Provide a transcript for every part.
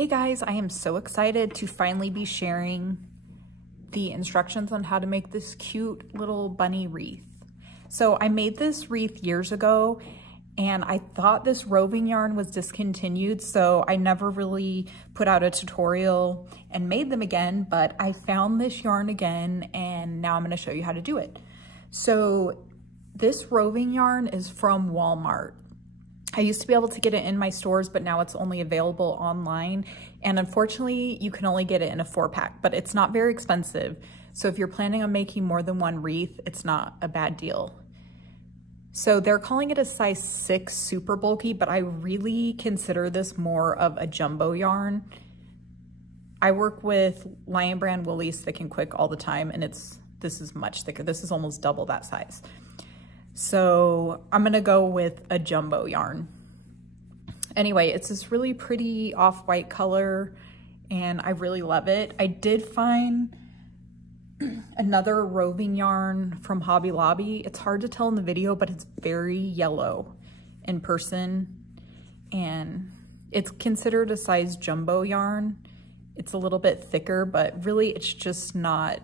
Hey guys, I am so excited to finally be sharing the instructions on how to make this cute little bunny wreath. So I made this wreath years ago and I thought this roving yarn was discontinued, so I never really put out a tutorial and made them again, but I found this yarn again and now I'm going to show you how to do it. So this roving yarn is from Walmart. I used to be able to get it in my stores, but now it's only available online. And unfortunately, you can only get it in a 4-pack, but it's not very expensive. So if you're planning on making more than one wreath, it's not a bad deal. So they're calling it a size 6 super bulky, but I really consider this more of a jumbo yarn. I work with Lion Brand Woolies Thick and Quick all the time, and this is much thicker. This is almost double that size. So I'm gonna go with a jumbo yarn. Anyway, it's this really pretty off-white color and I really love it. I did find another roving yarn from Hobby Lobby. It's hard to tell in the video, but it's very yellow in person and it's considered a size jumbo yarn. It's a little bit thicker, but really it's just not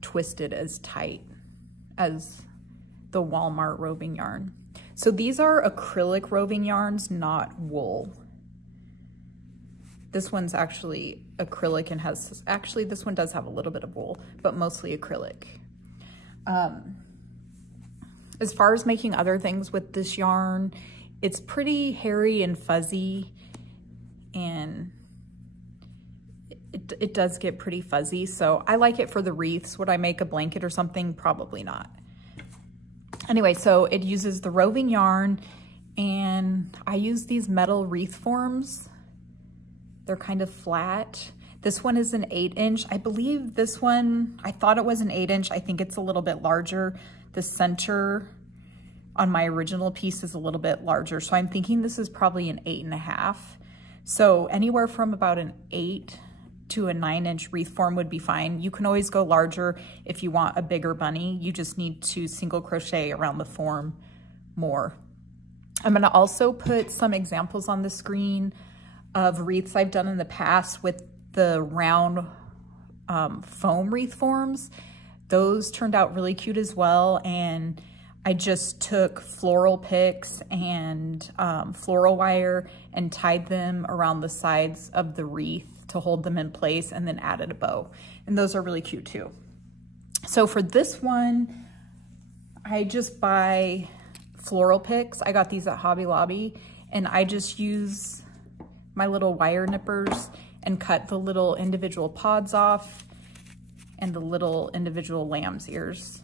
twisted as tight as the Walmart roving yarn. So these are acrylic roving yarns, not wool. This one's actually acrylic and has, actually this one does have a little bit of wool, but mostly acrylic. As far as making other things with this yarn, it's pretty hairy and fuzzy and it does get pretty fuzzy. So I like it for the wreaths. Would I make a blanket or something? Probably not. Anyway, so it uses the roving yarn and I use these metal wreath forms. They're kind of flat. This one is an 8-inch. I believe this one, I thought it was an 8-inch. I think it's a little bit larger. The center on my original piece is a little bit larger. So I'm thinking this is probably an 8.5. So anywhere from about an 8 to a 9-inch wreath form would be fine. You can always go larger if you want a bigger bunny. You just need to single crochet around the form more. I'm gonna also put some examples on the screen of wreaths I've done in the past with the round foam wreath forms. Those turned out really cute as well. And I just took floral picks and floral wire and tied them around the sides of the wreath to hold them in place and then added a bow. And those are really cute too. So for this one, I just buy floral picks. I got these at Hobby Lobby and I just use my little wire nippers and cut the little individual pods off and the little individual lamb's ears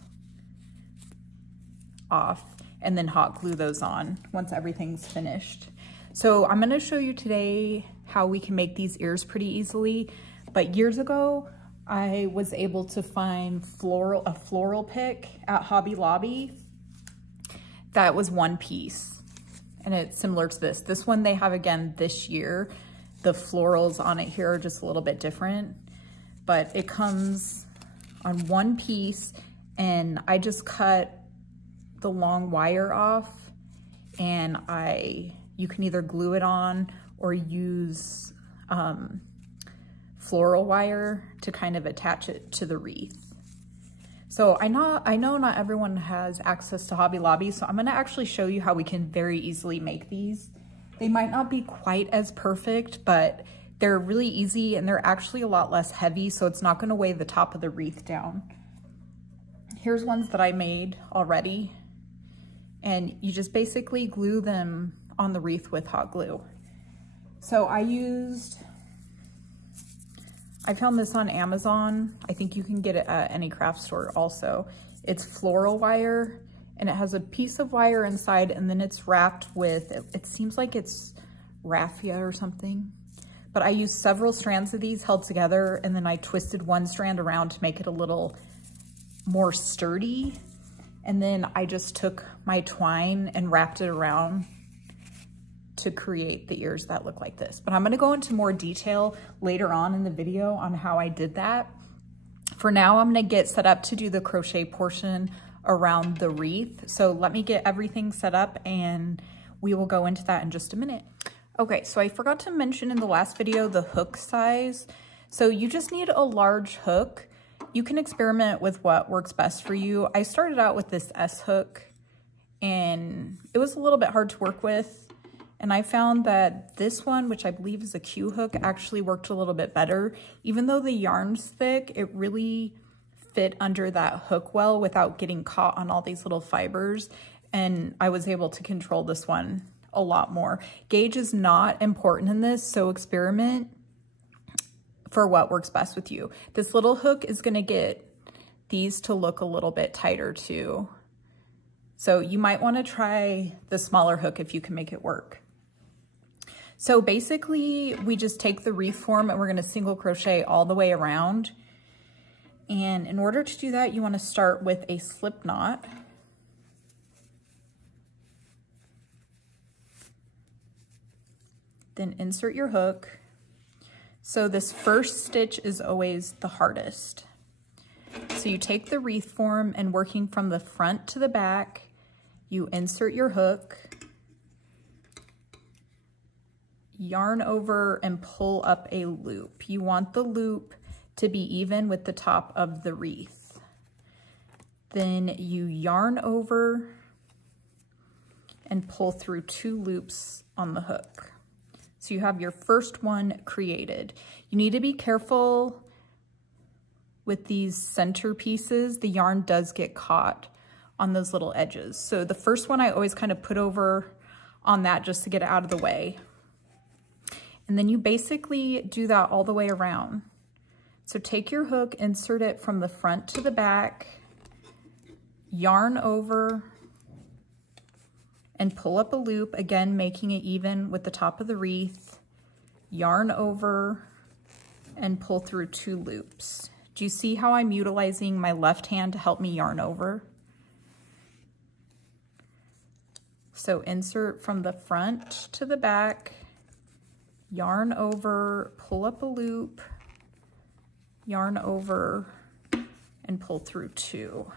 off and then hot glue those on once everything's finished. So I'm gonna show you today how we can make these ears pretty easily. But years ago, I was able to find a floral pick at Hobby Lobby that was one piece. And it's similar to this. This one they have again this year. The florals on it here are just a little bit different, but it comes on one piece and I just cut the long wire off and you can either glue it on or use floral wire to kind of attach it to the wreath. So I know not everyone has access to Hobby Lobby, so I'm gonna actually show you how we can very easily make these. They might not be quite as perfect, but they're really easy and they're actually a lot less heavy, so it's not gonna weigh the top of the wreath down. Here's ones that I made already, and you just basically glue them on the wreath with hot glue. So I found this on Amazon. I think you can get it at any craft store also. It's floral wire and it has a piece of wire inside and then it's wrapped with, it seems like it's raffia or something. But I used several strands of these held together and then I twisted one strand around to make it a little more sturdy. And then I just took my twine and wrapped it around to create the ears that look like this. But I'm gonna go into more detail later on in the video on how I did that. For now, I'm gonna get set up to do the crochet portion around the wreath. So let me get everything set up and we will go into that in just a minute. Okay, so I forgot to mention in the last video the hook size. So you just need a large hook. You can experiment with what works best for you. I started out with this S hook and it was a little bit hard to work with. And I found that this one, which I believe is a Q hook, actually worked a little bit better. Even though the yarn's thick, it really fit under that hook well without getting caught on all these little fibers. And I was able to control this one a lot more. Gauge is not important in this, so experiment for what works best with you. This little hook is gonna get these to look a little bit tighter too. So you might wanna try the smaller hook if you can make it work. So basically we just take the wreath form and we're gonna single crochet all the way around. And in order to do that, you wanna start with a slip knot. Then insert your hook. So this first stitch is always the hardest. So you take the wreath form and working from the front to the back, you insert your hook, yarn over and pull up a loop. You want the loop to be even with the top of the wreath. Then you yarn over and pull through 2 loops on the hook. So you have your first one created. You need to be careful with these center pieces. The yarn does get caught on those little edges. So the first one I always kind of put over on that just to get it out of the way. And then you basically do that all the way around. So take your hook, insert it from the front to the back, yarn over, and pull up a loop, again, making it even with the top of the wreath, yarn over, and pull through 2 loops. Do you see how I'm utilizing my left hand to help me yarn over? So insert from the front to the back, yarn over, pull up a loop, yarn over, and pull through 2.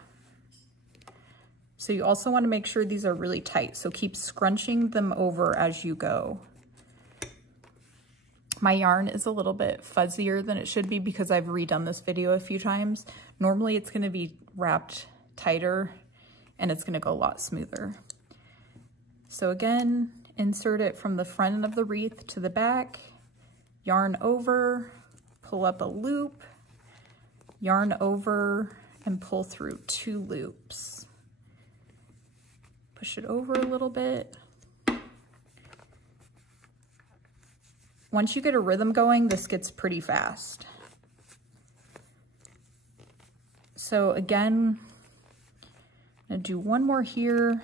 So you also want to make sure these are really tight, so keep scrunching them over as you go. My yarn is a little bit fuzzier than it should be because I've redone this video a few times. Normally it's going to be wrapped tighter and it's going to go a lot smoother. So again, insert it from the front of the wreath to the back, yarn over, pull up a loop, yarn over, and pull through 2 loops. Push it over a little bit. Once you get a rhythm going, this gets pretty fast. So again, I'm gonna do one more here.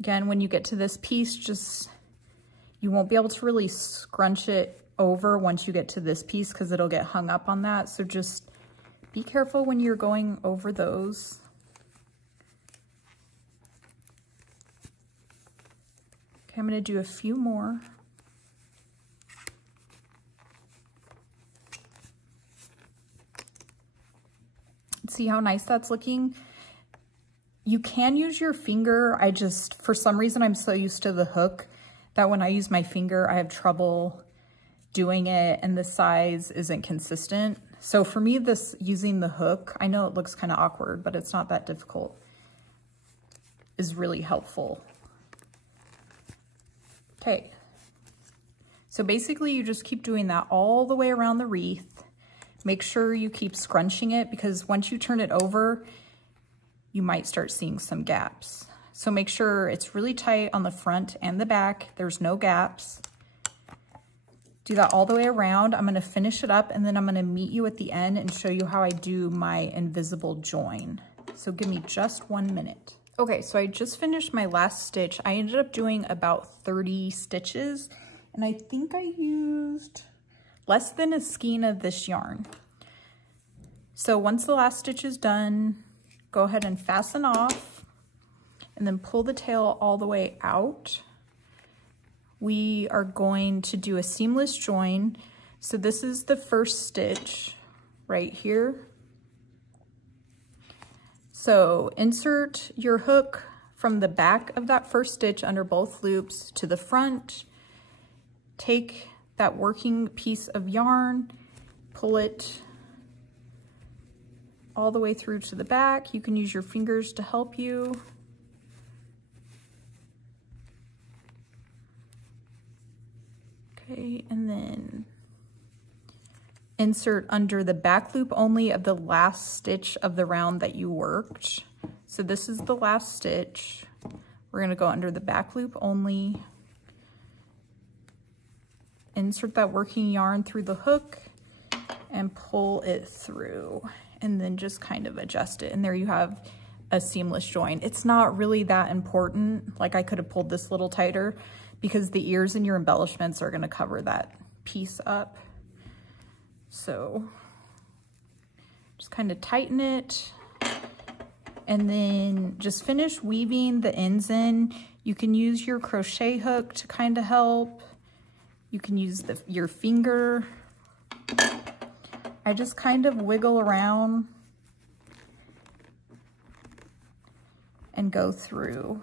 Again, when you get to this piece, you won't be able to really scrunch it over once you get to this piece because it'll get hung up on that. So just be careful when you're going over those. Okay, I'm going to do a few more. See how nice that's looking? You can use your finger. For some reason, I'm so used to the hook that when I use my finger, I have trouble doing it and the size isn't consistent. So for me, using the hook, I know it looks kind of awkward, but it's not that difficult, is really helpful. Okay. So basically you just keep doing that all the way around the wreath. Make sure you keep scrunching it because once you turn it over, you might start seeing some gaps. So make sure it's really tight on the front and the back. There's no gaps. Do that all the way around. I'm gonna finish it up and then I'm gonna meet you at the end and show you how I do my invisible join. So give me just 1 minute. Okay, so I just finished my last stitch. I ended up doing about 30 stitches and I think I used less than a skein of this yarn. So once the last stitch is done, go ahead and fasten off and then pull the tail all the way out. We are going to do a seamless join. So this is the first stitch right here. So insert your hook from the back of that first stitch under both loops to the front. Take that working piece of yarn, pull it all the way through to the back. You can use your fingers to help you. Okay, and then insert under the back loop only of the last stitch of the round that you worked. So this is the last stitch. We're gonna go under the back loop only. Insert that working yarn through the hook and pull it through, and then just kind of adjust it. And there you have a seamless join. It's not really that important. Like, I could have pulled this a little tighter because the ears in your embellishments are gonna cover that piece up. So just kind of tighten it and then just finish weaving the ends in. You can use your crochet hook to kind of help. You can use your finger. I just kind of wiggle around and go through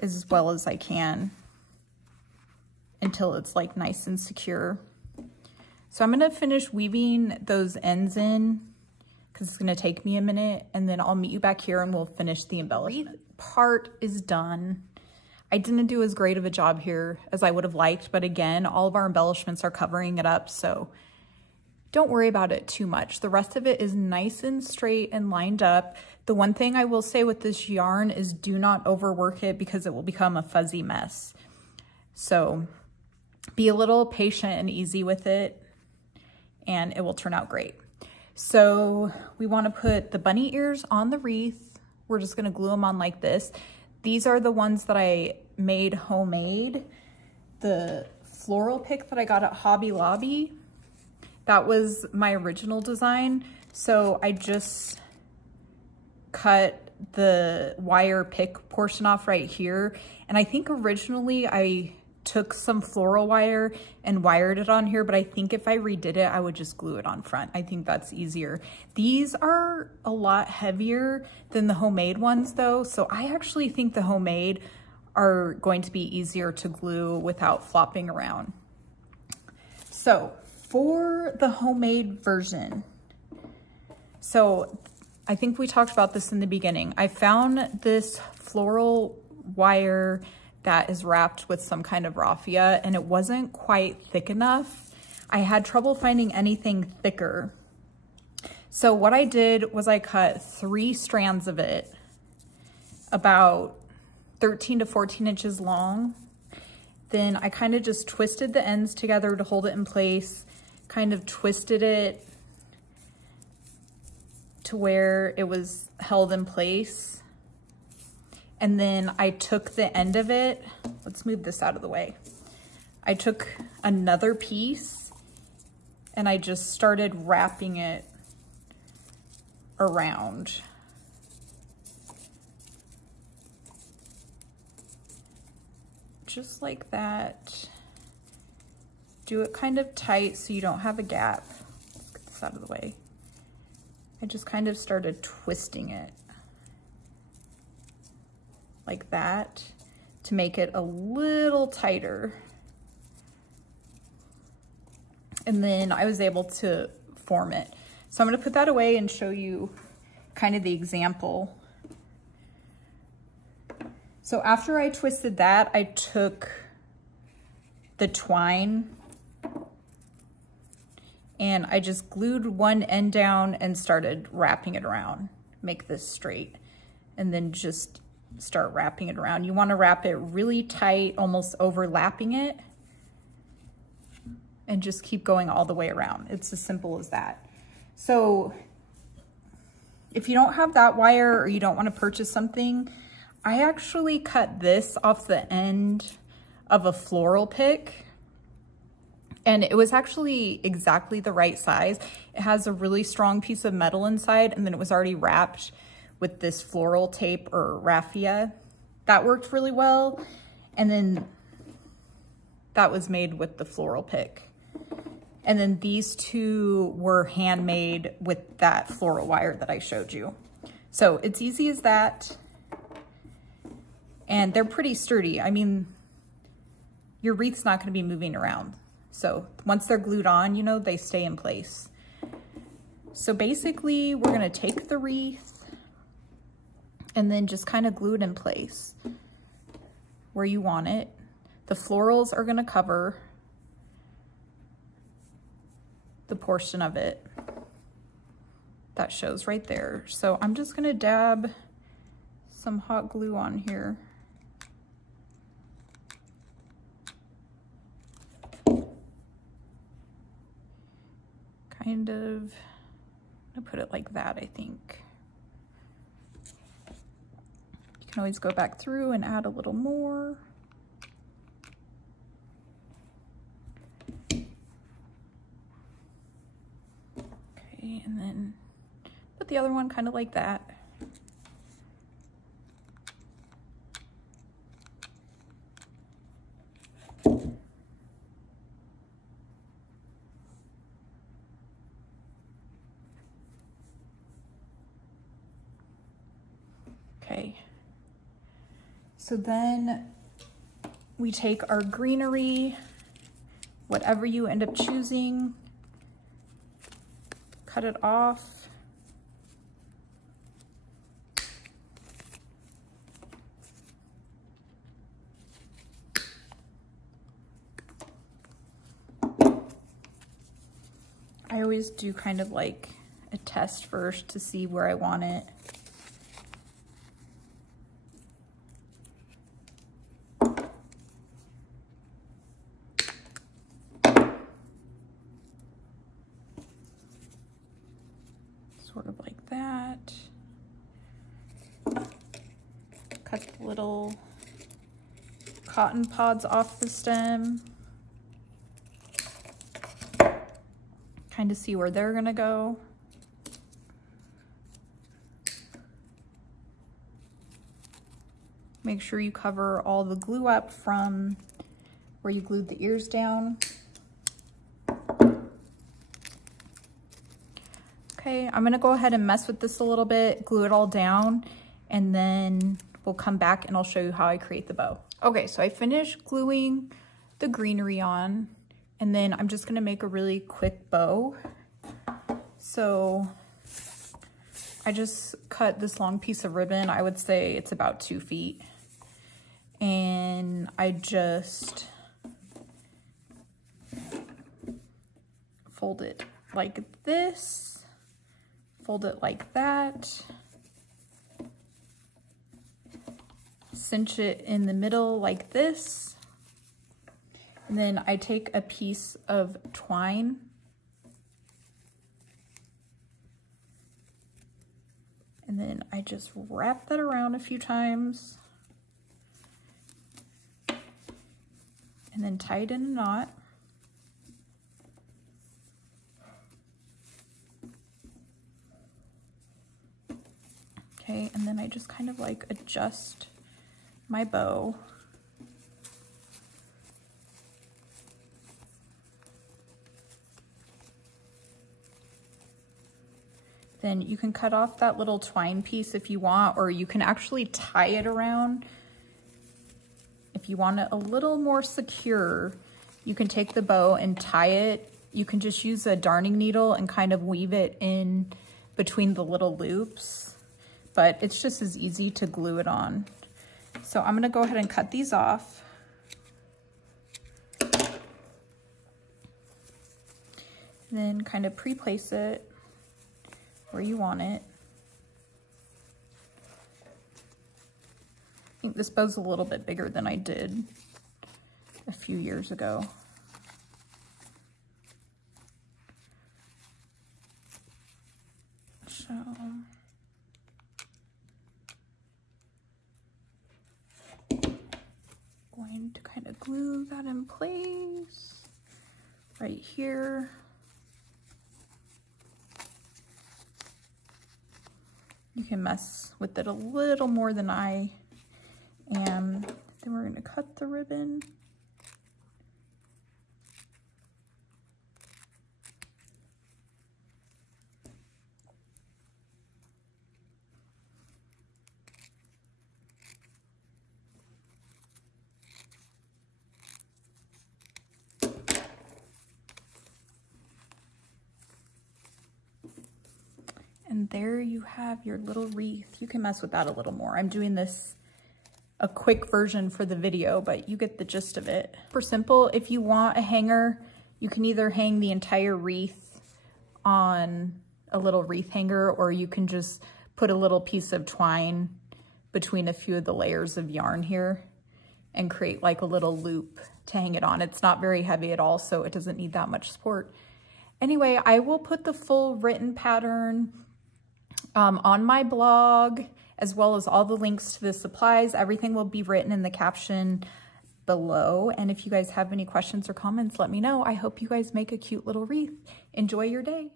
as well as I can until it's like nice and secure. So I'm gonna finish weaving those ends in because it's gonna take me a minute, and then I'll meet you back here and we'll finish the embellishment. Part is done. I didn't do as great of a job here as I would have liked, but again, all of our embellishments are covering it up, so don't worry about it too much. The rest of it is nice and straight and lined up. The one thing I will say with this yarn is do not overwork it because it will become a fuzzy mess. So be a little patient and easy with it, and it will turn out great. So we want to put the bunny ears on the wreath. We're just going to glue them on like this. These are the ones that I made homemade. The floral pick that I got at Hobby Lobby, that was my original design. So I just cut the wire pick portion off right here. And I think originally I took some floral wire and wired it on here, but I think if I redid it, I would just glue it on front. I think that's easier. These are a lot heavier than the homemade ones though, so I actually think the homemade are going to be easier to glue without flopping around. So for the homemade version, so I think we talked about this in the beginning. I found this floral wire that is wrapped with some kind of raffia, and it wasn't quite thick enough. I had trouble finding anything thicker. So what I did was I cut 3 strands of it, about 13 to 14 inches long. Then I kind of just twisted the ends together to hold it in place, kind of twisted it to where it was held in place. And then I took the end of it, let's move this out of the way. I took another piece and I just started wrapping it around. Just like that. Do it kind of tight so you don't have a gap. Let's get this out of the way. I just kind of started twisting it like that to make it a little tighter. And then I was able to form it. So I'm gonna put that away and show you kind of the example. So after I twisted that, I took the twine and I just glued one end down and started wrapping it around. Make this straight and then just start wrapping it around. You want to wrap it really tight, almost overlapping it, and just keep going all the way around. It's as simple as that. So if you don't have that wire or you don't want to purchase something, I actually cut this off the end of a floral pick, and it was actually exactly the right size. It has a really strong piece of metal inside, and then it was already wrapped with this floral tape or raffia. That worked really well. And then that was made with the floral pick. And then these two were handmade with that floral wire that I showed you. So it's easy as that. And they're pretty sturdy. I mean, your wreath's not gonna be moving around. So once they're glued on, you know, they stay in place. So basically we're gonna take the wreath and then just kind of glue it in place where you want it. The florals are gonna cover the portion of it that shows right there. So I'm just gonna dab some hot glue on here. Kind of, I'm gonna put it like that, I think. You can always go back through and add a little more. Okay, and then put the other one kind of like that. Okay, so then we take our greenery, whatever you end up choosing, cut it off. I always do kind of like a test first to see where I want it. Sort of like that. Cut the little cotton pods off the stem. Kind of see where they're gonna go. Make sure you cover all the glue up from where you glued the ears down. Okay, I'm gonna go ahead and mess with this a little bit, glue it all down, and then we'll come back and I'll show you how I create the bow. Okay, so I finished gluing the greenery on, and then I'm just gonna make a really quick bow. So I just cut this long piece of ribbon. I would say it's about 2 feet. And I just fold it like this, fold it like that, cinch it in the middle like this, and then I take a piece of twine and then I just wrap that around a few times and then tie it in a knot. Okay, and then I just kind of like adjust my bow. Then you can cut off that little twine piece if you want, or you can actually tie it around. If you want it a little more secure, you can take the bow and tie it. You can just use a darning needle and kind of weave it in between the little loops, but it's just as easy to glue it on. So I'm gonna go ahead and cut these off. And then kind of pre-place it where you want it. I think this bow's a little bit bigger than I did a few years ago. So going to kind of glue that in place right here. You can mess with it a little more than I am. Then we're going to cut the ribbon. And there you have your little wreath. You can mess with that a little more. I'm doing this a quick version for the video, but you get the gist of it. For simple, if you want a hanger, you can either hang the entire wreath on a little wreath hanger, or you can just put a little piece of twine between a few of the layers of yarn here and create like a little loop to hang it on. It's not very heavy at all, so it doesn't need that much support. Anyway, I will put the full written pattern on my blog, as well as all the links to the supplies. Everything will be written in the caption below. And if you guys have any questions or comments, let me know. I hope you guys make a cute little wreath. Enjoy your day.